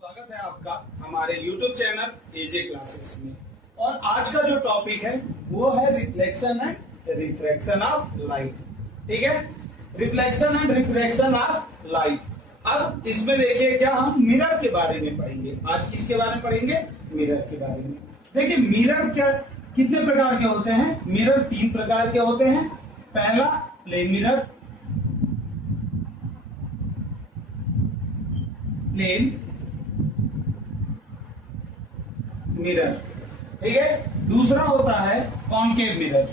स्वागत है आपका हमारे YouTube चैनल एजे क्लासेस में। और आज का जो टॉपिक है वो है reflection and refraction of light. ठीक है, reflection and refraction of light. अब इसमें देखिए क्या हम मिरर के बारे में पढ़ेंगे। आज किसके बारे में पढ़ेंगे? मिरर के बारे में। देखिए मिरर क्या कितने प्रकार के होते हैं? मिरर 3 प्रकार के होते हैं। पहला प्लेन मिरर, प्लेन मिरर, ठीक है। दूसरा होता है कॉनकेव मिरर,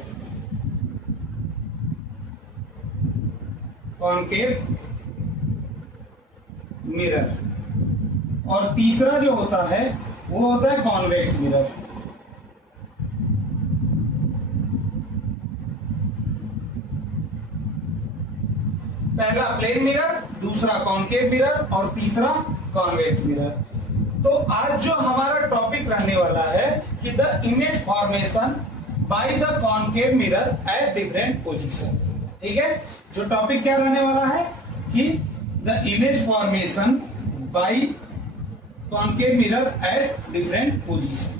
कॉनकेव मिरर। और तीसरा जो होता है वो होता है कॉन्वेक्स मिरर। पहला प्लेन मिरर, दूसरा कॉनकेव मिरर और तीसरा कॉन्वेक्स मिरर। तो आज जो हमारा टॉपिक रहने वाला है कि the image formation by the concave mirror at different position. ठीक है, जो टॉपिक क्या रहने वाला है कि the image formation by concave mirror at different position.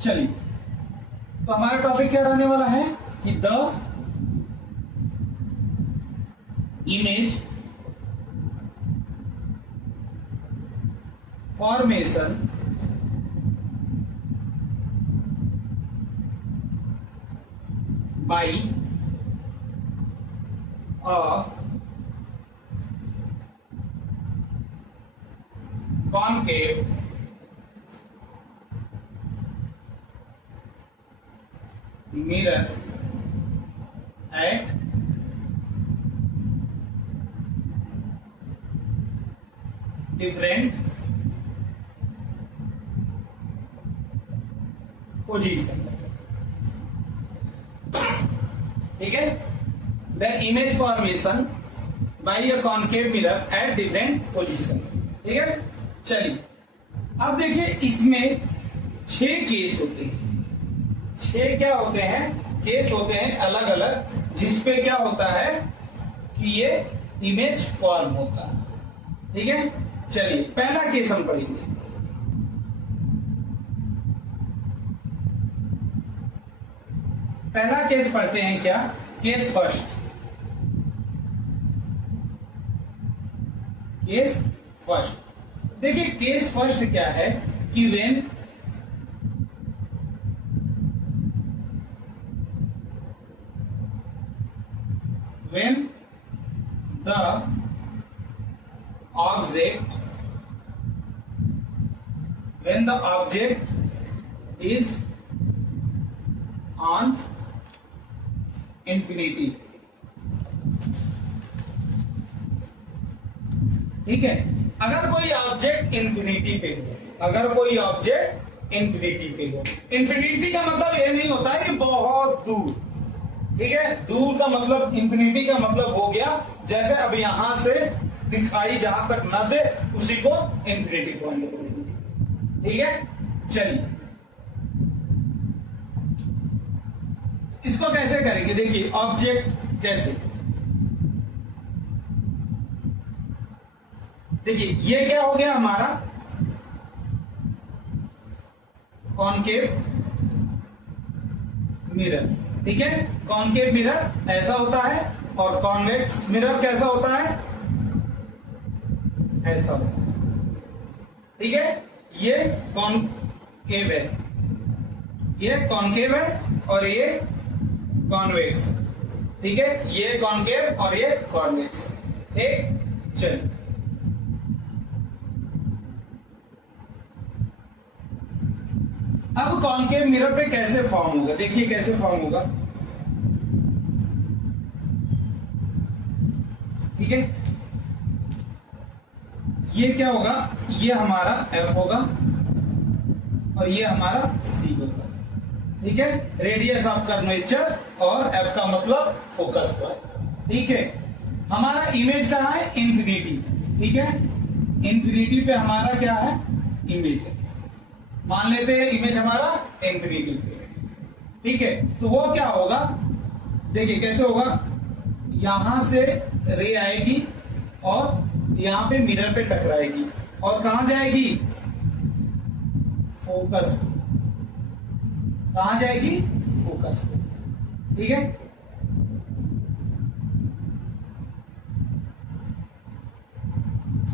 चलिए, तो हमारा टॉपिक क्या रहने वाला है कि the image formation by a concave mirror at different position. ठीक है, the image formation by a concave mirror at different position. ठीक है, चलिए अब देखिए इसमें 6 केस होते हैं। 6 क्या होते हैं? केस होते हैं अलग अलग, जिसपे क्या होता है कि ये इमेज फॉर्म होता है। ठीक है, चलिए पहला केस हम पढ़ेंगे। पहला केस पढ़ते हैं क्या? Case first. केस फर्स्ट, देखिए केस फर्स्ट क्या है कि when the object is on infinity। ठीक है, अगर कोई ऑब्जेक्ट इंफिनिटी पे हो, अगर कोई ऑब्जेक्ट इंफिनिटी पे हो, इंफिनिटी का मतलब ये नहीं होता है कि बहुत दूर। ठीक है, दूर का मतलब, इंफिनिटी का मतलब हो गया जैसे अब यहां से दिखाई जहां तक न दे उसी को इंफिनिटी पॉइंट बोलेंगे। ठीक है, चलिए इसको कैसे करेंगे? देखिए ऑब्जेक्ट कैसे, देखिए ये क्या हो गया हमारा कॉनकेव मिरर। ठीक है, कॉनकेव मिरर ऐसा होता है और कॉन्वेक्स मिरर कैसा होता है? ऐसा होता है। ठीक है, ये कॉनकेव है, ये कॉनकेव है और ये कॉन्वेक्स। ठीक है, ये कॉनकेव और ये कॉन्वेक्स। ठीक, चलिए अब कॉनकेव मिरर पे कैसे फॉर्म होगा? देखिए कैसे फॉर्म होगा। ठीक है, ये क्या होगा? ये हमारा F होगा और ये हमारा C होगा। ठीक है, रेडियस ऑफ कर्वेचर और F का मतलब फोकस पॉइंट। ठीक है, हमारा इमेज कहां है? इंफिनिटी। ठीक है, इंफिनिटी पे हमारा क्या है? इमेज है। मान लेते हैं इमेज हमारा इंफिनिटी पे। ठीक है, तो वो क्या होगा? देखिए कैसे होगा, यहां से रे आएगी और यहां पे मिरर पे टकराएगी और कहां जाएगी, फोकस। कहां जाएगी, फोकस पे। ठीक है,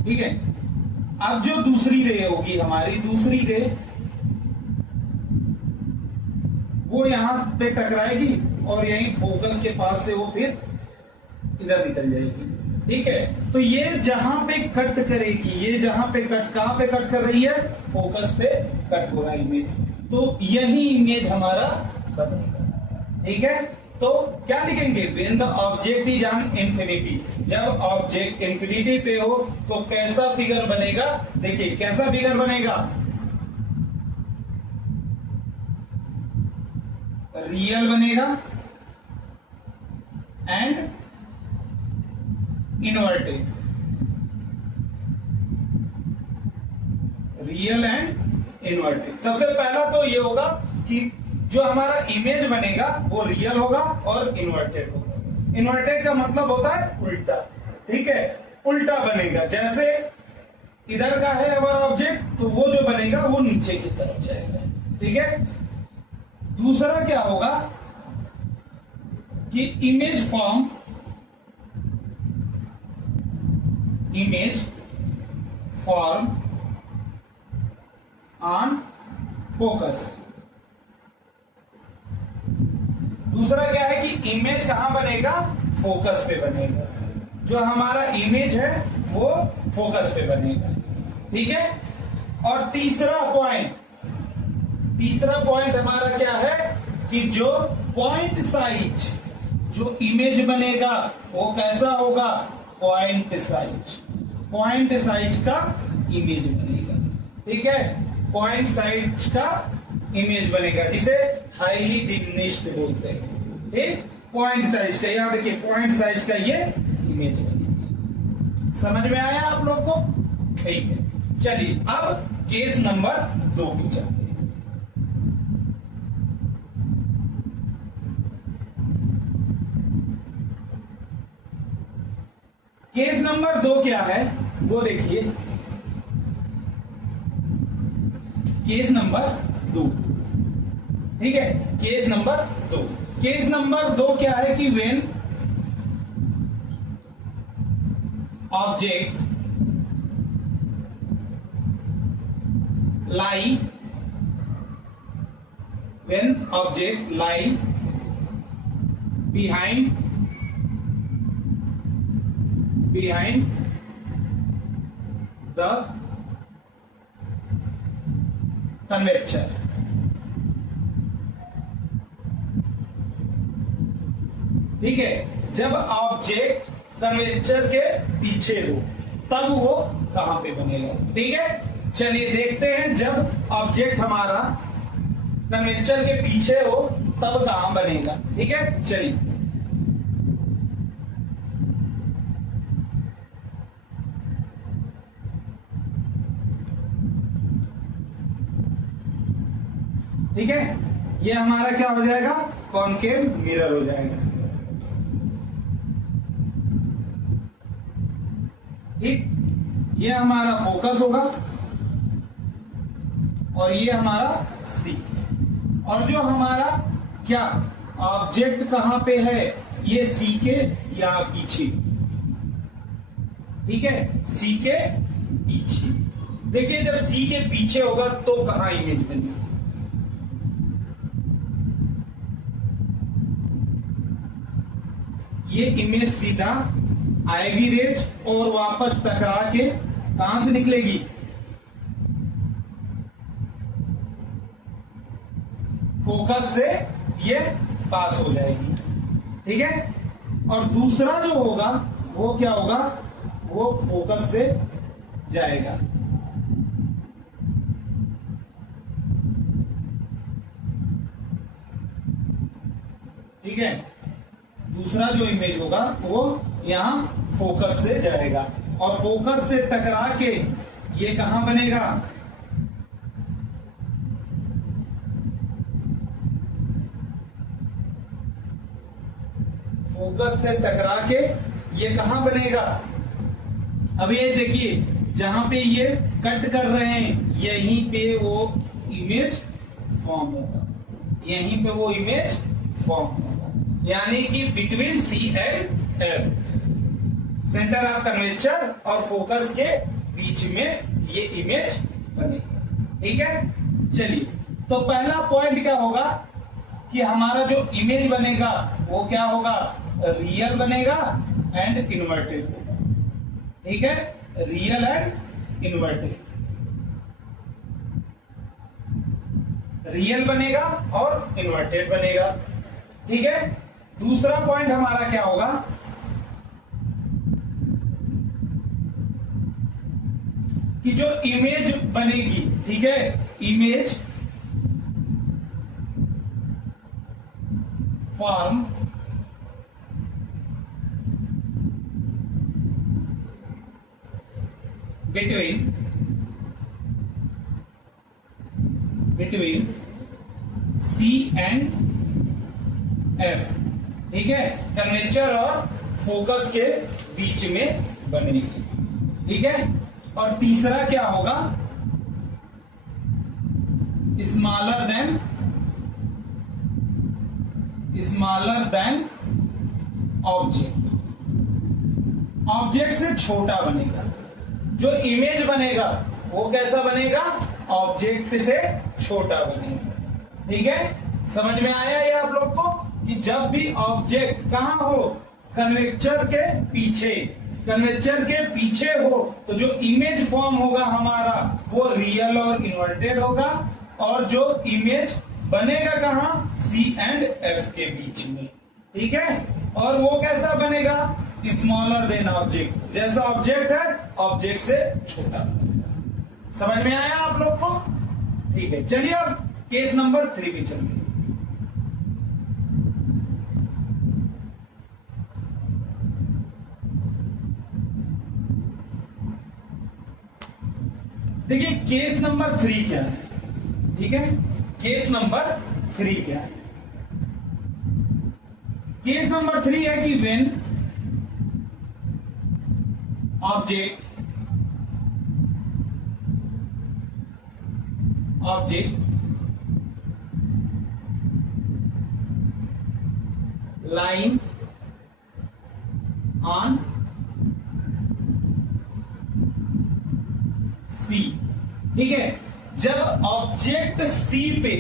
ठीक है। अब जो दूसरी रे होगी हमारी, दूसरी रे वो यहां पे टकराएगी और यहीं फोकस के पास से वो फिर इधर निकल जाएगी। ठीक है, तो ये जहां पे कट करेगी, ये जहां पे कट, कहां पे कट कर रही है, फोकस पे कट हो रहा है इमेज, तो यही इमेज हमारा बनेगा। ठीक है, तो क्या लिखेंगे, when the object is on infinity, जब ऑब्जेक्ट इंफिनिटी पे हो तो कैसा फिगर बनेगा, देखिए कैसा फिगर बनेगा, रियल बनेगा and inverted, real and inverted. सबसे पहला तो ये होगा कि जो हमारा इमेज बनेगा वो रियल होगा और इन्वर्टेड होगा। इन्वर्टेड का मतलब होता है उल्टा। ठीक है, उल्टा बनेगा, जैसे इधर का है हमारा ऑब्जेक्ट तो वो जो बनेगा वो नीचे की तरफ जाएगा। ठीक है, दूसरा क्या होगा कि इमेज फॉर्म ऑन फोकस। दूसरा क्या है कि इमेज कहां बनेगा, फोकस पे बनेगा, जो हमारा इमेज है वो फोकस पे बनेगा। ठीक है, और तीसरा पॉइंट हमारा क्या है कि जो पॉइंट साइज, जो इमेज बनेगा वो कैसा होगा, पॉइंट साइज का इमेज बनेगा। ठीक है, पॉइंट साइज का इमेज बनेगा, जिसे हाईली डिमिनिश्ड बोलते हैं। ठीक, पॉइंट साइज का, यहां देखिए पॉइंट साइज का ये इमेज बनेगा। समझ में आया आप लोग को? ठीक है, चलिए अब केस नंबर 2 की चलते हैं। केस नंबर 2 क्या है वो देखिए, केस नंबर 2। ठीक है, केस नंबर 2, केस नंबर 2 क्या है कि when object lie behind the convection। ठीक है, जब ऑब्जेक्ट कन्वेक्चर के पीछे हो तब वो कहां पे बनेगा। ठीक है, चलिए देखते हैं, जब ऑब्जेक्ट हमारा कन्वेक्चर के पीछे हो तब कहां बनेगा। ठीक है, चलिए ठीक है, ये हमारा क्या हो जाएगा, कॉनकेव मिरर हो जाएगा। ठीक, ये हमारा फोकस होगा और ये हमारा सी, और जो हमारा क्या ऑब्जेक्ट कहां पे है, ये सी के यहां पीछे। ठीक है, सी के पीछे। देखिए जब सी के पीछे होगा तो कहां इमेज बनेगी, ये इमेज सीधा आएगी रेज और वापस टकरा के कहां से निकलेगी, फोकस से ये पास हो जाएगी। ठीक है, और दूसरा जो होगा वो क्या होगा, वो फोकस से जाएगा। ठीक है, दूसरा जो इमेज होगा वो यहां फोकस से जाएगा और फोकस से टकरा के ये कहां बनेगा, फोकस से टकरा के ये कहां बनेगा? अब ये देखिए जहां पे ये कट कर रहे हैं यहीं पे वो इमेज फॉर्म होगा, यहीं पे वो इमेज फॉर्म होगा, यानी कि between C and F, centre of curvature और फोकस के बीच में ये इमेज बनेगी। ठीक है, चलिए तो पहला पॉइंट क्या होगा कि हमारा जो इमेज बनेगा वो क्या होगा? रियल बनेगा एंड इन्वर्टेड होगा। ठीक है, रियल एंड इन्वर्टेड, रियल बनेगा और इन्वर्टेड बनेगा। ठीक है, दूसरा पॉइंट हमारा क्या होगा कि जो इमेज बनेगी, ठीक है, image form between C and F, ठीक है, कर्वेचर और फोकस के बीच में बनेगी। ठीक है, और तीसरा क्या होगा? स्मॉलर देन ऑब्जेक्ट, ऑब्जेक्ट से छोटा बनेगा। जो इमेज बनेगा वो कैसा बनेगा? ऑब्जेक्ट से छोटा बनेगा। ठीक है, समझ में आया ये आप लोग को कि जब भी ऑब्जेक्ट कहां हो? कन्वेक्चर के पीछे, कन्वेक्चर के पीछे हो तो जो इमेज फॉर्म होगा हमारा वो रियल और इन्वर्टेड होगा, और जो इमेज बनेगा कहां? सी एंड एफ के बीच में। ठीक है, और वो कैसा बनेगा? स्मॉलर देन ऑब्जेक्ट, जैसा ऑब्जेक्ट है ऑब्जेक्ट से छोटा। समझ में आया आप लोग को? ठीक है, चलिए अब केस नंबर 3 पे चलते हैं। देखिए केस नंबर 3 क्या है? ठीक है, केस नंबर 3 क्या है? केस नंबर 3 है कि when object lying on C, ठीक है, जब ऑब्जेक्ट C पे,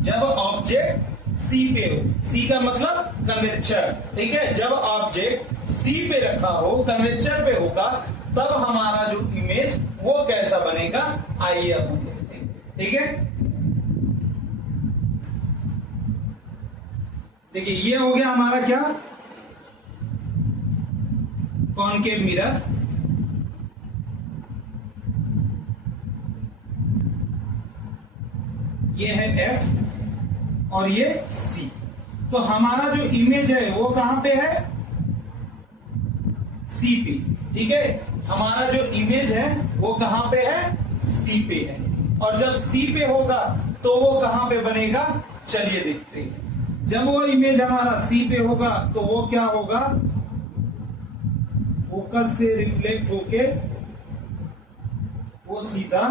जब ऑब्जेक्ट C पे हो, C का मतलब कन्वेक्चर, ठीक है, जब ऑब्जेक्ट C पे रखा हो, कन्वेक्चर पे होगा, तब हमारा जो इमेज वो कैसा बनेगा आइए अब हम देखते हैं। ठीक है, देखिए ये हो गया हमारा क्या? कॉनकेव मिरर, ये है F और ये C। तो हमारा जो इमेज है वो कहां पे है? C पे। ठीक है, हमारा जो इमेज है वो कहां पे है? C पे है। और जब C पे होगा तो वो कहां पे बनेगा? चलिए देखते हैं। जब वो इमेज हमारा C पे होगा तो वो क्या होगा? फोकस से रिफ्लेक्ट होके वो सीधा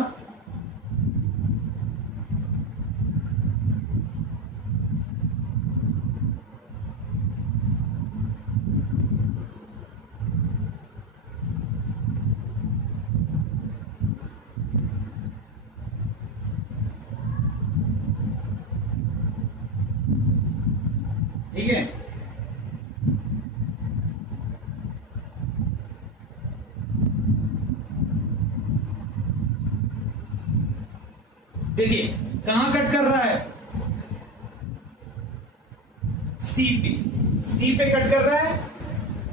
ठीक है, देखिए कहां कट कर रहा है? सी पे, सी पे कट कर रहा है।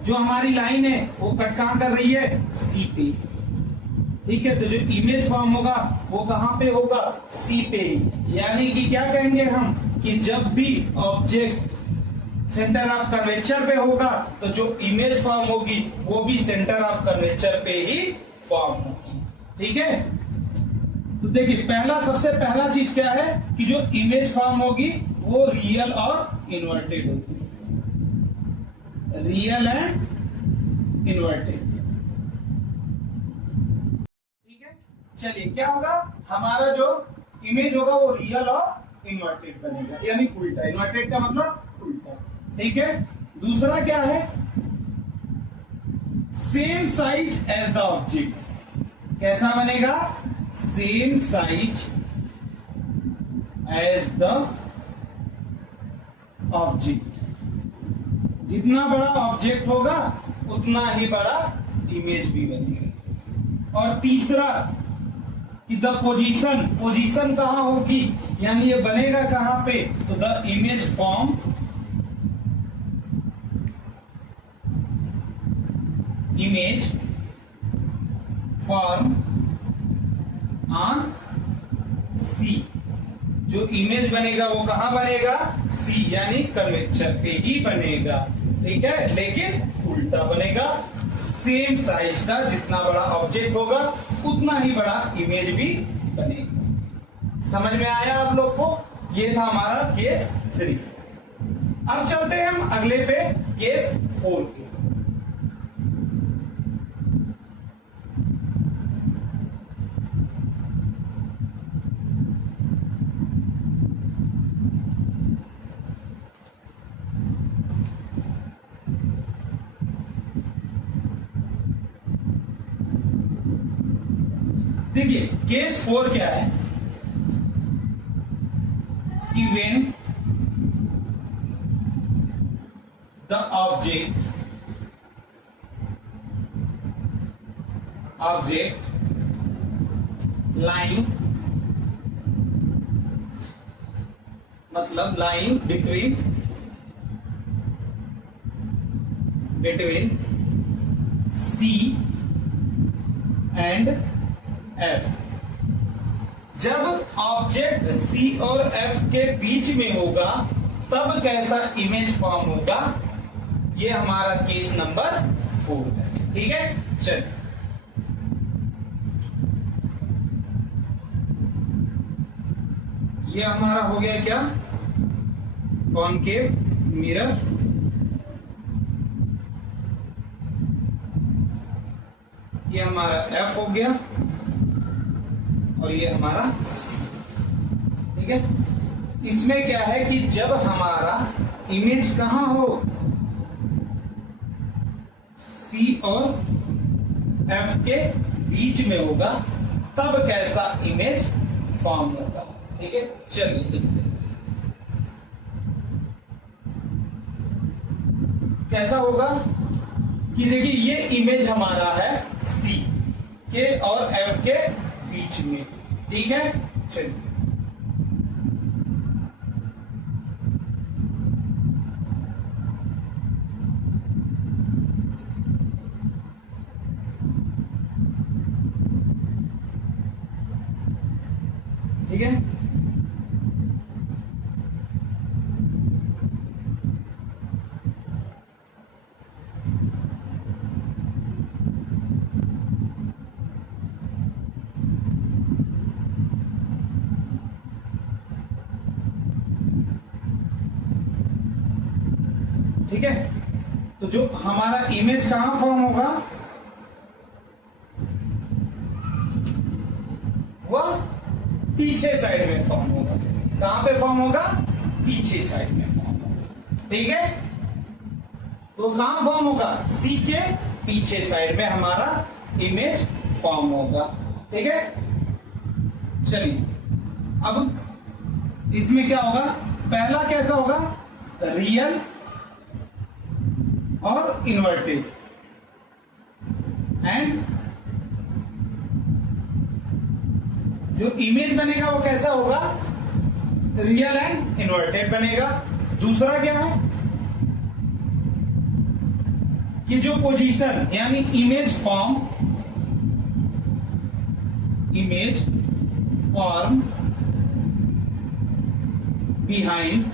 जो हमारी लाइन है वो कट कहां कर रही है? सी पे। ठीक है, तो जो इमेज फॉर्म होगा वो कहां पे होगा? सी पे। यानी कि क्या कहेंगे हम कि जब भी ऑब्जेक्ट सेंटर ऑफ कर्वेचर पे होगा तो जो इमेज फॉर्म होगी वो भी सेंटर ऑफ कर्वेचर पे ही फॉर्म होगी। ठीक है, तो देखिए पहला, सबसे पहला चीज क्या है कि जो इमेज फॉर्म होगी वो रियल और इन्वर्टेड होगी। Real and inverted. ठीक है, चलिए क्या होगा, हमारा जो इमेज होगा वो रियल और इन्वर्टेड बनेगा, यानी उल्टा। इन्वर्टेड का मतलब उल्टा। ठीक है, दूसरा क्या है, same size as the object. कैसा बनेगा, same size as the object. जितना बड़ा ऑब्जेक्ट होगा उतना ही बड़ा इमेज भी बनेगा। और तीसरा कि द पोजीशन, पोजीशन कहां होगी, यानी ये बनेगा कहां पे, तो द इमेज फॉर्म ऑन सी। जो इमेज बनेगा वो कहां बनेगा, सी, यानी कर्वेचर पे ही बनेगा। ठीक है, लेकिन उल्टा बनेगा। सेम साइज का जितना बड़ा ऑब्जेक्ट होगा उतना ही बड़ा इमेज भी बनेगा। समझ में आया आप लोग को, ये था हमारा केस 3। अब चलते हैं हम अगले पे, केस 4 पे। देखिए केस 4 क्या है कि व्हेन द ऑब्जेक्ट लाइन, मतलब line between C and F. जब ऑब्जेक्ट सी और एफ के बीच में होगा तब कैसा इमेज फॉर्म होगा, ये हमारा केस नंबर 4 है। ठीक है, चलिए ये हमारा हो गया क्या, कॉनकेव मिरर। ये हमारा एफ हो गया और ये हमारा सी। ठीक है, इसमें क्या है कि जब हमारा इमेज कहां हो, सी और एफ के बीच में होगा तब कैसा इमेज फॉर्म होगा। ठीक है, चलिए देखते हैं कैसा होगा। कि देखिए ये इमेज हमारा है सी के और एफ के बीच में। ठीक है, चलिए ठीक है, ठीक है। तो जो हमारा इमेज कहां फॉर्म होगा, वह पीछे साइड में फॉर्म होगा। कहां पे फॉर्म होगा, पीछे साइड में फॉर्म होगा। ठीक है, तो कहां फॉर्म होगा, सी के पीछे साइड में हमारा इमेज फॉर्म होगा। ठीक है, चलिए अब इसमें क्या होगा, पहला कैसा होगा, रियल और इन्वर्टेड, एंड जो इमेज बनेगा वो कैसा होगा, रियल एंड इन्वर्टेड बनेगा। दूसरा क्या है कि जो पोजीशन यानी इमेज फॉर्म बिहाइंड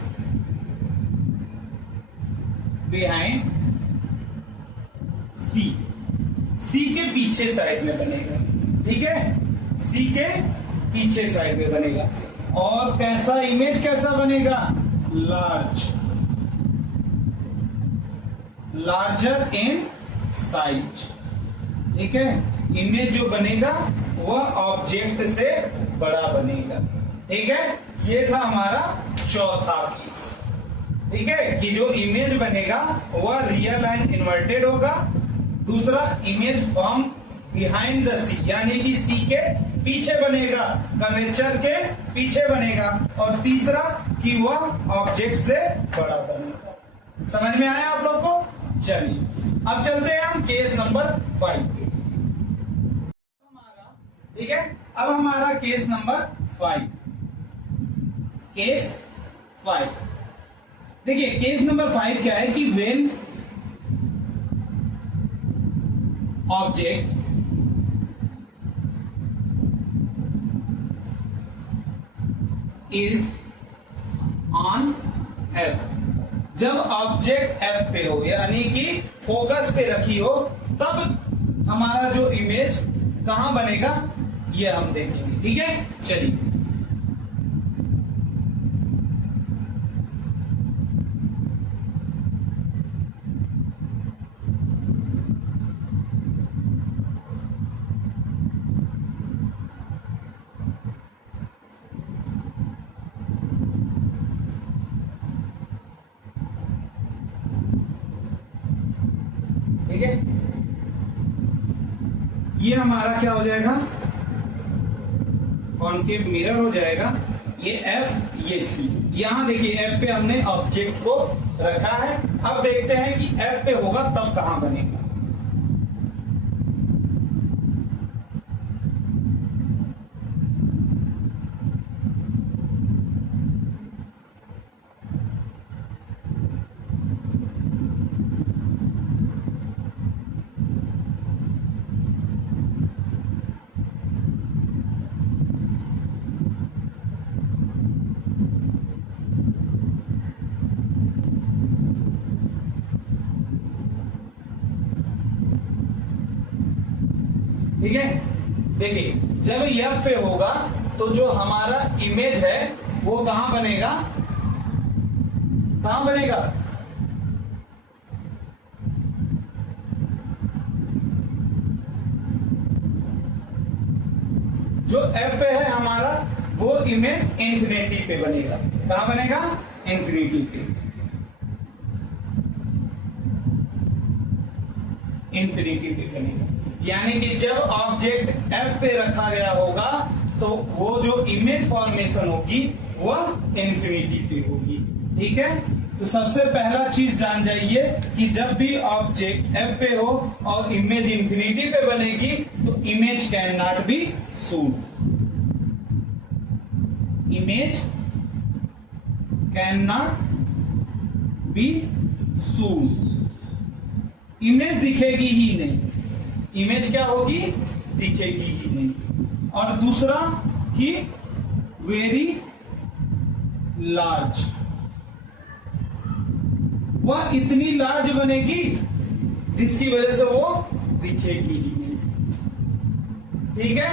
सी के पीछे साइड में बनेगा। ठीक है, सी के पीछे साइड में बनेगा। और कैसा इमेज कैसा बनेगा, लार्ज लार्जर इन साइज। ठीक है, इमेज जो बनेगा वह ऑब्जेक्ट से बड़ा बनेगा। ठीक है, ये था हमारा चौथा केस। ठीक है, कि जो इमेज बनेगा वह रियल एंड इन्वर्टेड होगा। दूसरा, इमेज फॉर्म बिहाइंड द सी, यानी कि सी के पीछे बनेगा, कर्वेचर के पीछे बनेगा। और तीसरा, कि वह ऑब्जेक्ट से बड़ा बनेगा। समझ में आया आप लोग को? चलिए अब चलते हैं हम केस नंबर 5 पे। ठीक है, अब हमारा केस नंबर 5। केस 5, देखिए केस नंबर 5 क्या है कि when object is on F, जब ऑब्जेक्ट एफ पे हो यानी कि फोकस पे रखी हो, तब हमारा जो इमेज कहां बनेगा ये हम देखेंगे। ठीक है, चलिए ठीक है, ये हमारा क्या हो जाएगा, कॉनकेव मिरर हो जाएगा। ये एफ, ये सी। यहां देखिए एफ पे हमने ऑब्जेक्ट को रखा है। अब देखते हैं कि एफ पे होगा तब कहां बनेगा। ठीक है, देखिए जब एफ पे होगा तो जो हमारा इमेज है वो कहां बनेगा, कहां बनेगा, जो एफ पे है हमारा वो इमेज इंफिनिटी पे बनेगा। कहां बनेगा, इंफिनिटी पे, इंफिनिटी पे बनेगा। यानी कि जब ऑब्जेक्ट एफ पे रखा गया होगा तो वो जो इमेज फॉर्मेशन होगी वह इंफिनिटी पे होगी। ठीक है, तो सबसे पहला चीज जान जाइए कि जब भी ऑब्जेक्ट एफ पे हो और इमेज इंफिनिटी पे बनेगी तो image can not be soon, image can not be soon, image दिखेगी ही नहीं, इमेज क्या होगी, दिखेगी ही नहीं। और दूसरा कि वेरी लार्ज, वह इतनी लार्ज बनेगी जिसकी वजह से वो दिखेगी ही नहीं। ठीक है,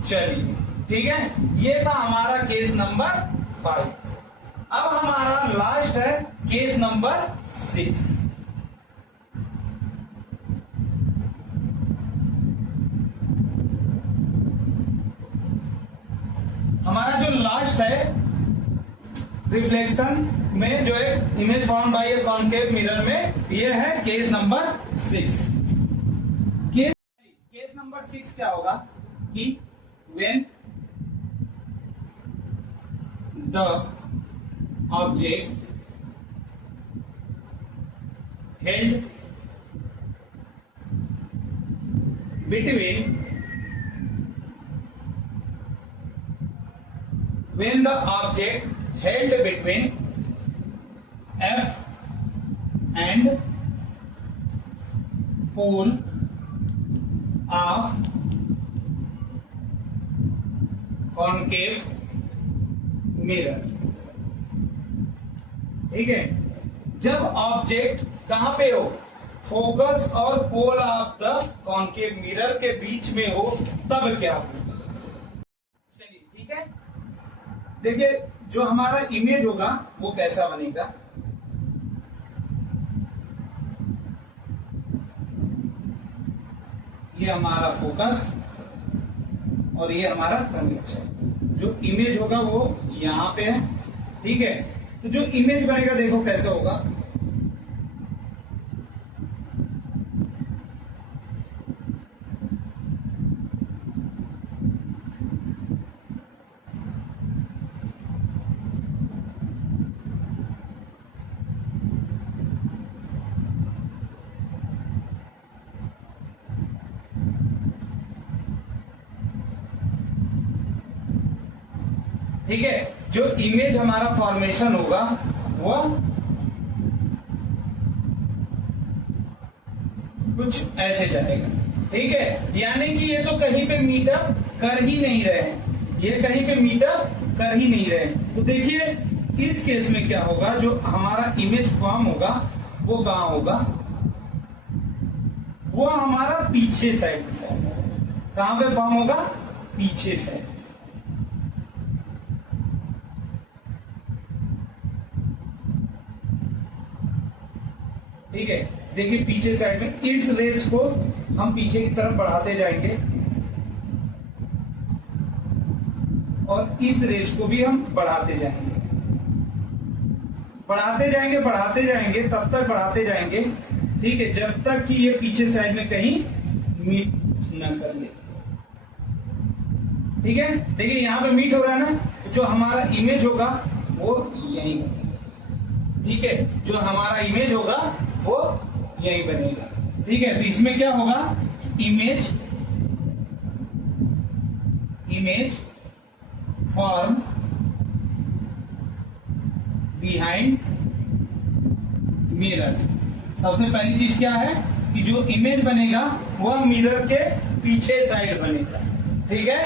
चलिए ठीक है, ये था हमारा केस नंबर 5। अब हमारा लास्ट है केस नंबर 6। हमारा जो लास्ट है रिफ्लेक्शन में जो है image form by A concave mirror में, ये है केस नंबर 6। केस नंबर 6 क्या होगा कि when the object held between when the object held between F and pole of concave mirror। ठीक है, जब ऑब्जेक्ट कहां पे हो, फोकस और pole of the concave mirror के बीच में हो, तब क्या होगा। चलिए ठीक है, देखिए जो हमारा इमेज होगा वो कैसा बनेगा। ये हमारा फोकस और ये हमारा कन्वेक्स है। जो इमेज होगा वो यहां पे है, ठीक है। तो जो इमेज बनेगा देखो कैसे होगा, ठीक है। जो इमेज हमारा फॉर्मेशन होगा वो कुछ ऐसे जाएगा, ठीक है। यानी कि ये तो कहीं पे मीटअप कर ही नहीं रहे हैं, ये कहीं पे मीटअप कर ही नहीं रहे। तो देखिए इस केस में क्या होगा, जो हमारा इमेज फॉर्म होगा वो कहां होगा, वो हमारा पीछे साइड पे फॉर्म होगा। कहां पे फॉर्म होगा, पीछे साइड। ठीक है, देखिए पीछे साइड में इस रेस को हम पीछे की तरफ बढ़ाते जाएंगे और इस रेस को भी हम बढ़ाते जाएंगे, बढ़ाते जाएंगे, बढ़ाते जाएंगे, तब तक बढ़ाते जाएंगे, ठीक है, जब तक कि ये पीछे साइड में कहीं मीट न कर ले। ठीक है, देखिए यहां पे मीट हो रहा है ना, जो हमारा इमेज होगा वो यही बनेगा। ठीक है, जो हमारा इमेज होगा वो यही बनेगा। ठीक है, तो इसमें क्या होगा, इमेज फॉर्म बिहाइंड मिरर। सबसे पहली चीज क्या है कि जो इमेज बनेगा वह मिरर के पीछे साइड बनेगा। ठीक है,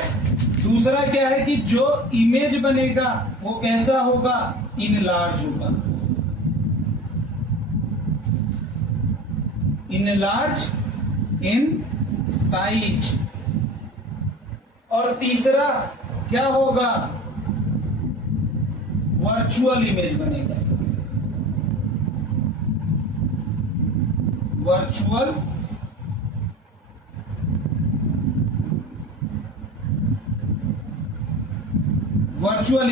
दूसरा क्या है कि जो इमेज बनेगा वो कैसा होगा, इनलार्ज होगा, इनलार्ज इन साइज। और तीसरा क्या होगा, वर्चुअल इमेज बनेगा, वर्चुअल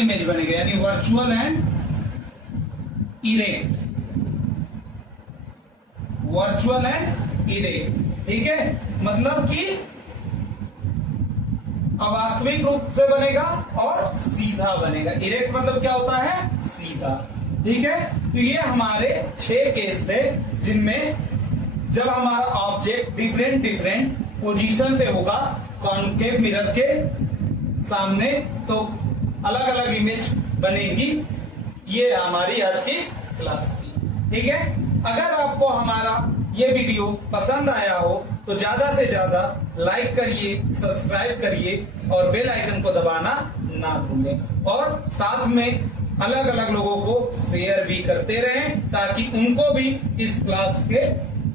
इमेज बनेगा, यानी virtual and erect, virtual and erect. ठीक है, मतलब कि अवास्तविक रूप से बनेगा और सीधा बनेगा। इरेक्ट मतलब क्या होता है, सीधा। ठीक है, तो ये हमारे 6 केस थे जिनमें जब हमारा ऑब्जेक्ट डिफरेंट पोजीशन पे होगा कॉन्केव मिरर के सामने, तो अलग अलग इमेज बनेगी। ये हमारी आज की क्लास थी। ठीक है, अगर आपको हमारा ये वीडियो पसंद आया हो तो ज्यादा से ज्यादा लाइक करिए, सब्सक्राइब करिए और बेल आइकन को दबाना ना भूलें, और साथ में अलग अलग लोगों को शेयर भी करते रहें ताकि उनको भी इस क्लास के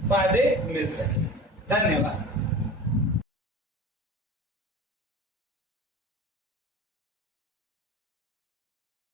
फायदे मिल सके। धन्यवाद।